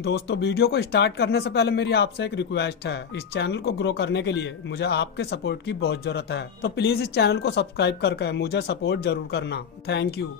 दोस्तों, वीडियो को स्टार्ट करने से पहले मेरी आपसे एक रिक्वेस्ट है। इस चैनल को ग्रो करने के लिए मुझे आपके सपोर्ट की बहुत जरूरत है, तो प्लीज इस चैनल को सब्सक्राइब करके मुझे सपोर्ट जरूर करना। Thank you.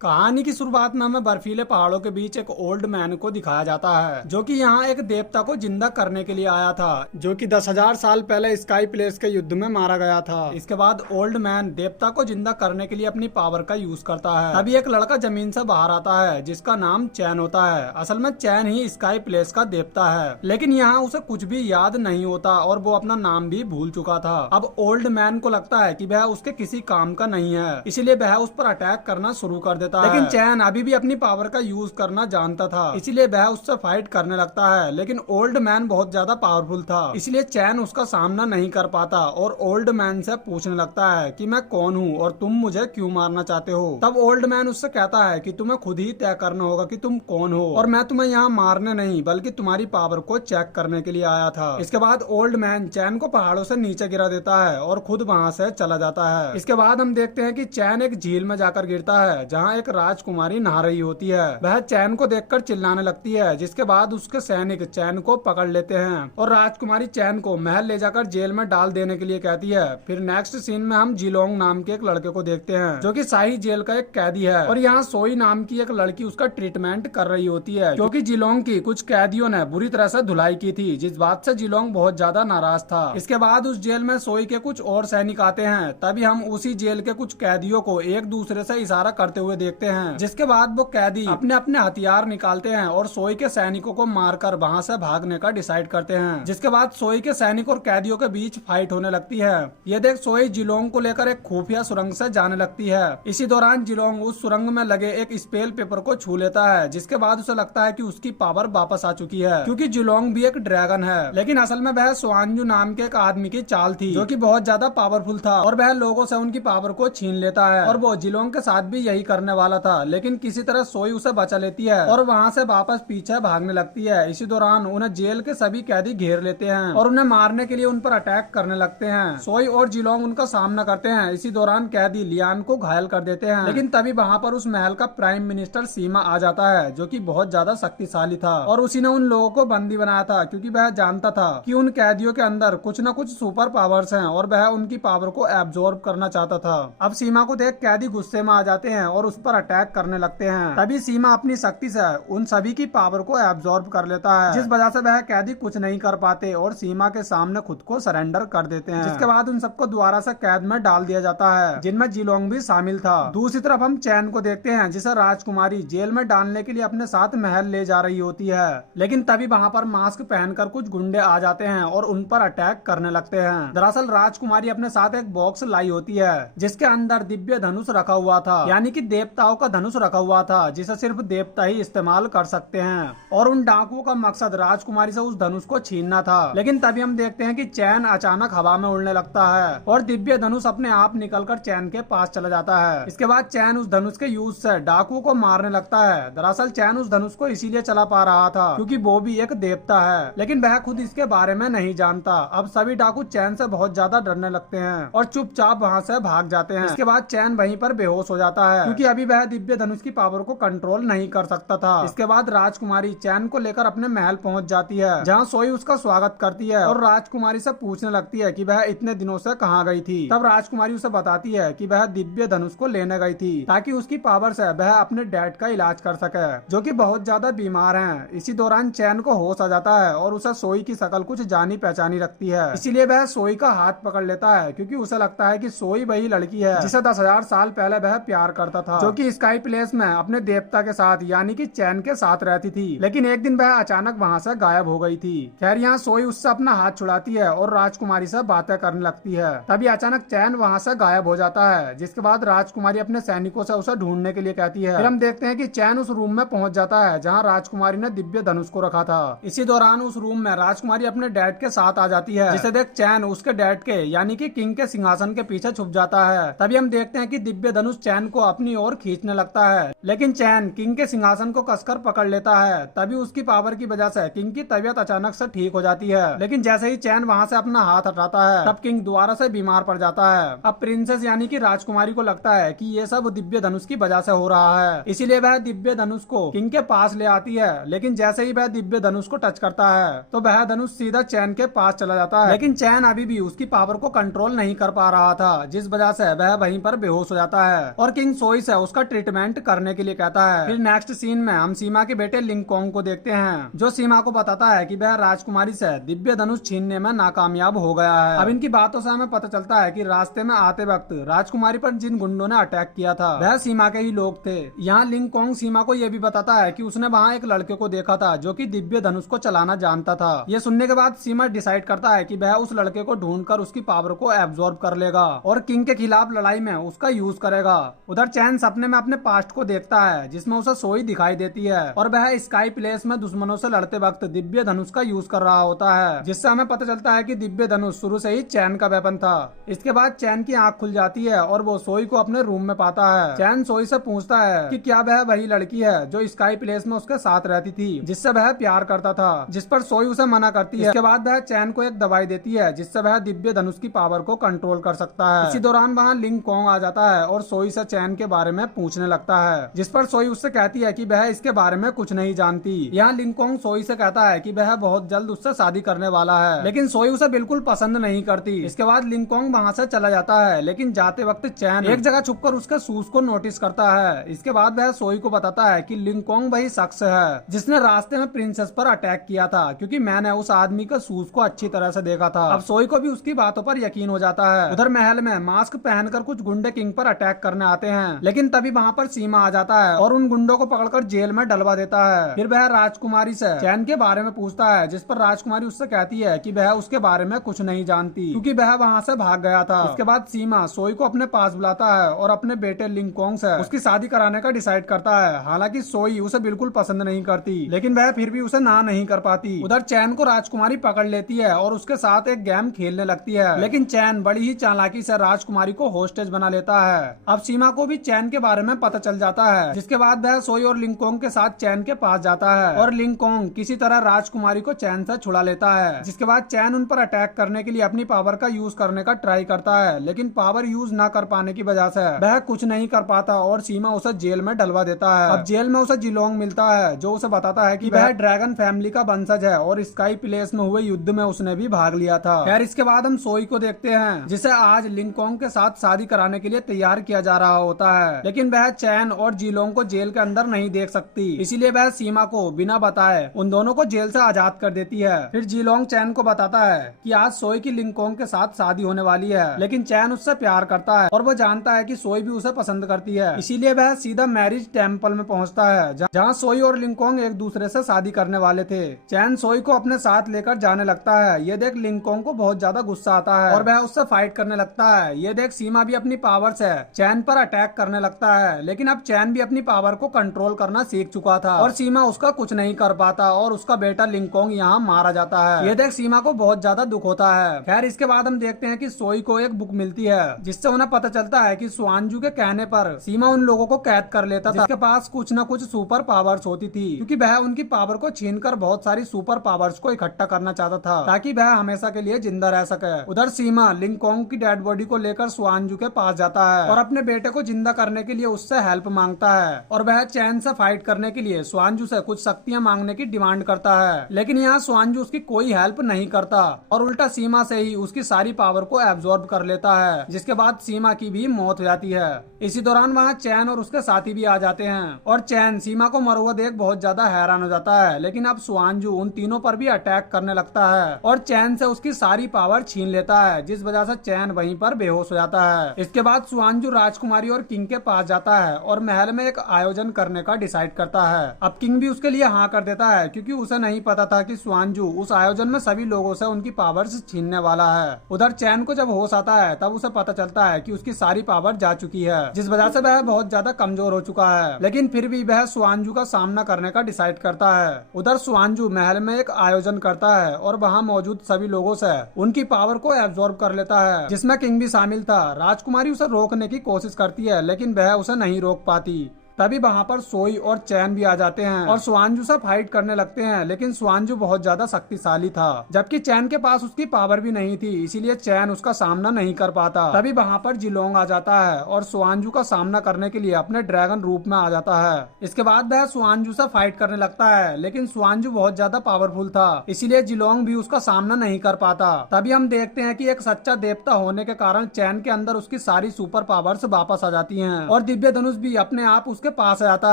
कहानी की शुरुआत में हमें बर्फीले पहाड़ों के बीच एक ओल्ड मैन को दिखाया जाता है, जो कि यहाँ एक देवता को जिंदा करने के लिए आया था, जो कि 10,000 साल पहले स्काई प्लेस के युद्ध में मारा गया था। इसके बाद ओल्ड मैन देवता को जिंदा करने के लिए अपनी पावर का यूज करता है। तभी एक लड़का जमीन से बाहर आता है, जिसका नाम चैन होता है। असल में चैन ही स्काई प्लेस का देवता है, लेकिन यहाँ उसे कुछ भी याद नहीं होता और वो अपना नाम भी भूल चुका था। अब ओल्ड मैन को लगता है कि वह उसके किसी काम का नहीं है, इसीलिए वह उस पर अटैक करना शुरू कर देता है। लेकिन चैन अभी भी अपनी पावर का यूज करना जानता था, इसीलिए वह उससे फाइट करने लगता है। लेकिन ओल्ड मैन बहुत ज्यादा पावरफुल था, इसलिए चैन उसका सामना नहीं कर पाता और ओल्ड मैन से पूछने लगता है कि मैं कौन हूँ और तुम मुझे क्यों मारना चाहते हो। तब ओल्ड मैन उससे कहता है कि तुम्हें खुद ही तय करना होगा कि तुम कौन हो, और मैं तुम्हें यहाँ मारने नहीं बल्कि तुम्हारी पावर को चेक करने के लिए आया था। इसके बाद ओल्ड मैन चैन को पहाड़ों से नीचे गिरा देता है और खुद वहाँ से चला जाता है। इसके बाद हम देखते हैं कि चैन एक झील में जाकर गिरता है, जहाँ एक राजकुमारी नहा रही होती है। वह चैन को देखकर चिल्लाने लगती है, जिसके बाद उसके सैनिक चैन को पकड़ लेते हैं और राजकुमारी चैन को महल ले जाकर जेल में डाल देने के लिए कहती है। फिर नेक्स्ट सीन में हम जिलोंग नाम के एक लड़के को देखते हैं, जो कि शाही जेल का एक कैदी है, और यहाँ सोई नाम की एक लड़की उसका ट्रीटमेंट कर रही होती है, क्योंकि जिलोंग की कुछ कैदियों ने बुरी तरह से धुलाई की थी, जिस बात से जिलोंग बहुत ज्यादा नाराज था। इसके बाद उस जेल में सोई के कुछ और सैनिक आते हैं। तभी हम उसी जेल के कुछ कैदियों को एक दूसरे से इशारा करते हुए देखते हैं, जिसके बाद वो कैदी अपने अपने हथियार निकालते हैं और सोई के सैनिकों को मारकर वहां से भागने का डिसाइड करते हैं। जिसके बाद सोई के सैनिक और कैदियों के बीच फाइट होने लगती है। ये देख सोई जिलोंग को लेकर एक खुफिया सुरंग से जाने लगती है। इसी दौरान जिलोंग उस सुरंग में लगे एक स्पेल पेपर को छू लेता है, जिसके बाद उसे लगता है कि उसकी पावर वापस आ चुकी है, क्योंकि जिलोंग भी एक ड्रैगन है। लेकिन असल में वह स्वांजू नाम के एक आदमी की चाल थी, जो कि बहुत ज्यादा पावरफुल था और वह लोगों से उनकी पावर को छीन लेता है। और वो जिलोंग के साथ भी यही करने वाला था, लेकिन किसी तरह सोई उसे बचा लेती है और वहाँ से वापस पीछे भागने लगती है। इसी दौरान उन्हें जेल के सभी कैदी घेर लेते हैं और उन्हें मारने के लिए उन पर अटैक करने लगते हैं। सोई और जिलोंग उनका सामना करते हैं। इसी दौरान कैदी लियान को घायल कर देते हैं, लेकिन तभी वहाँ पर उस महल का प्राइम मिनिस्टर सीमा आ जाता है, जो कि बहुत ज्यादा शक्तिशाली था, और उसी ने उन लोगों को बंदी बनाया था, क्योंकि वह जानता था कि उन कैदियों के अंदर कुछ न कुछ सुपर पावर्स हैं और वह उनकी पावर को एब्जॉर्ब करना चाहता था। अब सीमा को देख कैदी गुस्से में आ जाते हैं और उस पर अटैक करने लगते हैं। तभी सीमा अपनी शक्ति से उन सभी की पावर को एब्जॉर्ब कर लेता है, जिस वजह से वह कैदी कुछ नहीं कर पाते और सीमा के सामने खुद को सरेंडर कर देते हैं। जिसके बाद उन सबको दोबारा से कैद में डाल दिया जाता है, जिनमें जिलोंग भी शामिल था। दूसरी तरफ हम चैन को देखते हैं, जिसे राजकुमारी जेल में डालने के लिए अपने साथ महल ले जा रही होती है। लेकिन तभी वहाँ पर मास्क पहनकर कुछ गुंडे आ जाते हैं और उन पर अटैक करने लगते हैं। दरअसल राजकुमारी अपने साथ एक बॉक्स लाई होती है, जिसके अंदर दिव्य धनुष रखा हुआ था, यानी कि देवताओं का धनुष रखा हुआ था, जिसे सिर्फ देवता ही इस्तेमाल कर सकते हैं। और उन डाकुओं का मकसद राजकुमारी से उस धनुष को छीनना था। लेकिन तभी हम देखते हैं कि चैन अचानक हवा में उड़ने लगता है और दिव्य धनुष अपने आप निकलकर चैन के पास चला जाता है। इसके बाद चैन उस धनुष के यूज से डाकुओं को मारने लगता है। दरअसल चैन उस धनुष को इसीलिए चला पा रहा था क्योंकि वो भी एक देवता है, लेकिन वह खुद इसके बारे में नहीं जानता। अब सभी डाकू चैन से बहुत ज्यादा डरने लगते हैं और चुपचाप वहाँ से भाग जाते हैं। इसके बाद चैन वहीं पर बेहोश हो जाता है, क्योंकि अभी वह दिव्य धनुष की पावर को कंट्रोल नहीं कर सकता था। इसके बाद राजकुमारी चैन को लेकर अपने महल पहुंच जाती है, जहां सोई उसका स्वागत करती है और राजकुमारी से पूछने लगती है कि वह इतने दिनों से कहां गई थी। तब राजकुमारी उसे बताती है कि वह दिव्य धनुष को लेने गई थी, ताकि उसकी पावर से वह अपने डैड का इलाज कर सके, जो कि बहुत ज्यादा बीमार हैं। इसी दौरान चैन को होश आ जाता है और उसे सोई की शक्ल कुछ जानी पहचानी लगती है, इसीलिए वह सोई का हाथ पकड़ लेता है, क्योंकि उसे लगता है कि सोई वही लड़की है जिसे 10,000 साल पहले वह प्यार करता था, जो कि स्काई प्लेस में अपने देवता के साथ यानी कि चैन के साथ रहती थी। लेकिन एक दिन वह अचानक वहाँ से गायब हो गई थी। खैर यहाँ सोई उससे अपना हाथ छुड़ाती है और राजकुमारी से बातें करने लगती है। तभी अचानक चैन वहाँ से गायब हो जाता है, जिसके बाद राजकुमारी अपने सैनिकों से उसे ढूंढने के लिए कहती है। फिर हम देखते हैं कि चैन उस रूम में पहुंच जाता है जहाँ राजकुमारी ने दिव्य धनुष को रखा था। इसी दौरान उस रूम में राजकुमारी अपने डैड के साथ आ जाती है, जिसे देख चैन उसके डैड के यानी कि किंग के सिंहासन के पीछे छुप जाता है। तभी हम देखते हैं कि दिव्य धनुष चैन को अपनी ओर ओर खींचने लगता है, लेकिन चैन किंग के सिंहासन को कसकर पकड़ लेता है। तभी उसकी पावर की वजह से किंग की तबीयत अचानक से ठीक हो जाती है, लेकिन जैसे ही चैन वहाँ से अपना हाथ हटाता है तब किंग दोबारा से बीमार पड़ जाता है। अब प्रिंसेस यानी कि राजकुमारी को लगता है कि ये सब दिव्य धनुष की वजह से हो रहा है, इसीलिए वह दिव्य धनुष को किंग के पास ले आती है। लेकिन जैसे ही वह दिव्य धनुष को टच करता है तो वह धनुष सीधा चैन के पास चला जाता है, लेकिन चैन अभी भी उसकी पावर को कंट्रोल नहीं कर पा रहा था, जिस वजह से वह वहीं पर बेहोश हो जाता है और किंग सोई से उसका ट्रीटमेंट करने के लिए कहता है। फिर नेक्स्ट सीन में हम सीमा के बेटे लिंगकोंग को देखते हैं, जो सीमा को बताता है कि वह राजकुमारी से दिव्य धनुष छीनने में नाकामयाब हो गया है। अब इनकी बातों से हमें पता चलता है कि रास्ते में आते वक्त राजकुमारी पर जिन गुंडों ने अटैक किया था वह सीमा के ही लोग थे। यहाँ लिंगकोंग सीमा को यह भी बताता है कि उसने वहाँ एक लड़के को देखा था जो कि दिव्य धनुष को चलाना जानता था। ये सुनने के बाद सीमा डिसाइड करता है कि वह उस लड़के को ढूंढकर उसकी पावर को एब्जॉर्ब कर लेगा और किंग के खिलाफ लड़ाई में उसका यूज करेगा। उधर चैन सपने में अपने पास्ट को देखता है जिसमें उसे सोई दिखाई देती है और वह स्काई प्लेस में दुश्मनों से लड़ते वक्त दिव्य धनुष का यूज कर रहा होता है, जिससे हमें पता चलता है कि दिव्य धनुष शुरू से ही चैन का वेपन था। इसके बाद चैन की आंख खुल जाती है और वो सोई को अपने रूम में पाता है। चैन सोई से पूछता है कि क्या वह वही लड़की है जो स्काई प्लेस में उसके साथ रहती थी, जिससे वह प्यार करता था, जिस पर सोई उसे मना करती है। इसके बाद वह चैन को एक दवाई देती है जिससे वह दिव्य धनुष की पावर को कंट्रोल कर सकता है। इसी दौरान वहाँ लिंगकोंग आ जाता है और सोई से चैन के बारे में पूछने लगता है, जिस पर सोई उससे कहती है कि वह इसके बारे में कुछ नहीं जानती। यहाँ लिंगकोंग सोई से कहता है कि वह बहुत जल्द उससे शादी करने वाला है, लेकिन सोई उसे बिल्कुल पसंद नहीं करती। इसके बाद लिंगकोंग वहाँ से चला जाता है, लेकिन जाते वक्त चैन एक जगह छुपकर उसके शूज को नोटिस करता है। इसके बाद वह सोई को बताता है कि लिंगकोंग वही शख्स है जिसने रास्ते में प्रिंसेस पर अटैक किया था, क्योंकि मैंने उस आदमी के शूज को अच्छी तरह से देखा था। अब सोई को भी उसकी बातों पर यकीन हो जाता है। उधर महल में मास्क पहनकर कुछ गुंडे किंग पर अटैक करने आते हैं, लेकिन तभी वहाँ पर सीमा आ जाता है और उन गुंडों को पकड़कर जेल में डलवा देता है। फिर वह राजकुमारी से चैन के बारे में पूछता है, जिस पर राजकुमारी उससे कहती है कि वह उसके बारे में कुछ नहीं जानती क्योंकि वह वहाँ से भाग गया था। इसके बाद सीमा सोई को अपने पास बुलाता है और अपने बेटे लिंगकोंग से उसकी शादी कराने का डिसाइड करता है। हालांकि सोई उसे बिल्कुल पसंद नहीं करती, लेकिन वह फिर भी उसे ना नहीं कर पाती। उधर चैन को राजकुमारी पकड़ लेती है और उसके साथ एक गेम खेलने लगती है, लेकिन चैन बड़ी ही चालाकी से राजकुमारी को होस्टेज बना लेता है। अब सीमा को भी चैन के बारे में पता चल जाता है, जिसके बाद वह सोई और लिंगकोंग के साथ चैन के पास जाता है और लिंगकोंग किसी तरह राजकुमारी को चैन से छुड़ा लेता है। जिसके बाद चैन उन पर अटैक करने के लिए अपनी पावर का यूज करने का ट्राई करता है, लेकिन पावर यूज ना कर पाने की वजह से वह कुछ नहीं कर पाता और सीमा उसे जेल में डलवा देता है। अब जेल में उसे जिलोंग मिलता है जो उसे बताता है कि वह ड्रैगन फैमिली का वंशज है और स्काई प्लेस में हुए युद्ध में उसने भी भाग लिया था। खैर इसके बाद हम सोई को देखते हैं, जिसे आज लिंगकोंग के साथ शादी कराने के लिए तैयार किया जा रहा होता है, लेकिन वह चैन और जिलोंग को जेल के अंदर नहीं देख सकती, इसीलिए वह सीमा को बिना बताए उन दोनों को जेल से आजाद कर देती है। फिर जिलोंग चैन को बताता है कि आज सोई की लिंगकोंग के साथ शादी होने वाली है, लेकिन चैन उससे प्यार करता है और वो जानता है कि सोई भी उसे पसंद करती है, इसीलिए वह सीधा मैरिज टेम्पल में पहुंचता है जहां सोई और लिंगकोंग एक दूसरे से शादी करने वाले थे। चैन सोई को अपने साथ लेकर जाने लगता है। ये देख लिंगकोंग को बहुत ज्यादा गुस्सा आता है और वह उससे फाइट करने लगता है। ये देख सीमा भी अपनी पावर से चैन पर अटैक करने लगता है, लेकिन अब चैन भी अपनी पावर को कंट्रोल करना सीख चुका था और सीमा उसका कुछ नहीं कर पाता और उसका बेटा लिंगकोंग यहाँ मारा जाता है। ये देख सीमा को बहुत ज्यादा दुख होता है। खैर इसके बाद हम देखते हैं कि सोई को एक बुक मिलती है जिससे उन्हें पता चलता है कि स्वांजू के कहने पर सीमा उन लोगों को कैद कर लेता था जिसके पास कुछ न कुछ सुपर पावर्स होती थी, क्योंकि वह उनकी पावर को छीनकर बहुत सारी सुपर पावर्स को इकट्ठा करना चाहता था ताकि वह हमेशा के लिए जिंदा रह सके। उधर सीमा लिंगकोंग की डेड बॉडी को लेकर स्वांजू के पास जाता है और अपने बेटे को जिंदा करने के लिए उससे हेल्प मांगता है और वह चैन से फाइट करने के लिए स्वांजू से कुछ शक्तियां मांगने की डिमांड करता है, लेकिन यहाँ स्वांजू उसकी कोई हेल्प नहीं करता और उल्टा सीमा से ही उसकी सारी पावर को एब्जॉर्ब कर लेता है, जिसके बाद सीमा की भी मौत हो जाती है। इसी दौरान वहाँ चैन और उसके साथी भी आ जाते हैं और चैन सीमा को मरा हुआ देख बहुत ज्यादा हैरान हो जाता है, लेकिन अब स्वांजू उन तीनों पर भी अटैक करने लगता है और चैन से उसकी सारी पावर छीन लेता है, जिस वजह से चैन वहीं पर बेहोश हो जाता है। इसके बाद स्वांजू राजकुमारी और किंग के पास जाता है और महल में एक आयोजन करने का डिसाइड करता है। अब किंग भी उसके लिए हाँ कर देता है, क्योंकि उसे नहीं पता था कि स्वांजू उस आयोजन में सभी लोगों से उनकी पावर्स छीनने वाला है। उधर चैन को जब होश आता है तब उसे पता चलता है कि उसकी सारी पावर जा चुकी है, जिस वजह से वह बहुत ज्यादा कमजोर हो चुका है, लेकिन फिर भी वह स्वांजू का सामना करने का डिसाइड करता है। उधर स्वांजू महल में एक आयोजन करता है और वहाँ मौजूद सभी लोगों से उनकी पावर को एब्जॉर्ब कर लेता है, जिसमें किंग भी शामिल था। राजकुमारी उसे रोकने की कोशिश करती है, लेकिन वह उसे नहीं रोक पाती। तभी वहाँ पर सोई और चैन भी आ जाते हैं और सुआंजू से फाइट करने लगते हैं, लेकिन सुआंजू बहुत ज्यादा शक्तिशाली था, जबकि चैन के पास उसकी पावर भी नहीं थी, इसीलिए चैन उसका सामना नहीं कर पाता। तभी वहाँ पर जिलोंग आ जाता है और सुआंजू का सामना करने के लिए अपने ड्रैगन रूप में आ जाता है। इसके बाद वह सुआंजू से फाइट करने लगता है, लेकिन सुआंजू बहुत ज्यादा पावरफुल था, इसीलिए जिलोंग भी उसका सामना नहीं कर पाता। तभी हम देखते हैं कि एक सच्चा देवता होने के कारण चैन के अंदर उसकी सारी सुपर पावर्स वापस आ जाती हैं और दिव्य धनुष भी अपने आप के पास आता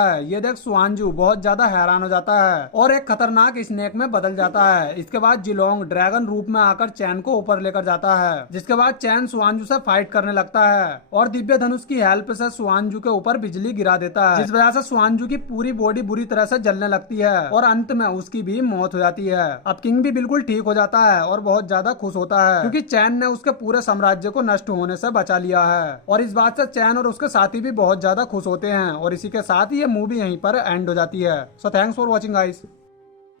है। ये देख सुआंजू बहुत ज्यादा हैरान हो जाता है और एक खतरनाक स्नेक में बदल जाता है। इसके बाद जिलोंग ड्रैगन रूप में आकर चैन को ऊपर लेकर जाता है, जिसके बाद चैन सुआंजू से फाइट करने लगता है और दिव्य धनुष की हेल्प से सुआंजू के ऊपर बिजली गिरा देता है, जिस वजह से सुआंजू की पूरी बॉडी बुरी तरह से जलने लगती है और अंत में उसकी भी मौत हो जाती है। अब किंग भी बिल्कुल ठीक हो जाता है और बहुत ज्यादा खुश होता है, क्योंकि चैन ने उसके पूरे साम्राज्य को नष्ट होने से बचा लिया है। और इस बात से चैन और उसके साथी भी बहुत ज्यादा खुश होते हैं और इसी के साथ ये मूवी यहीं पर एंड हो जाती है। So thanks for watching guys.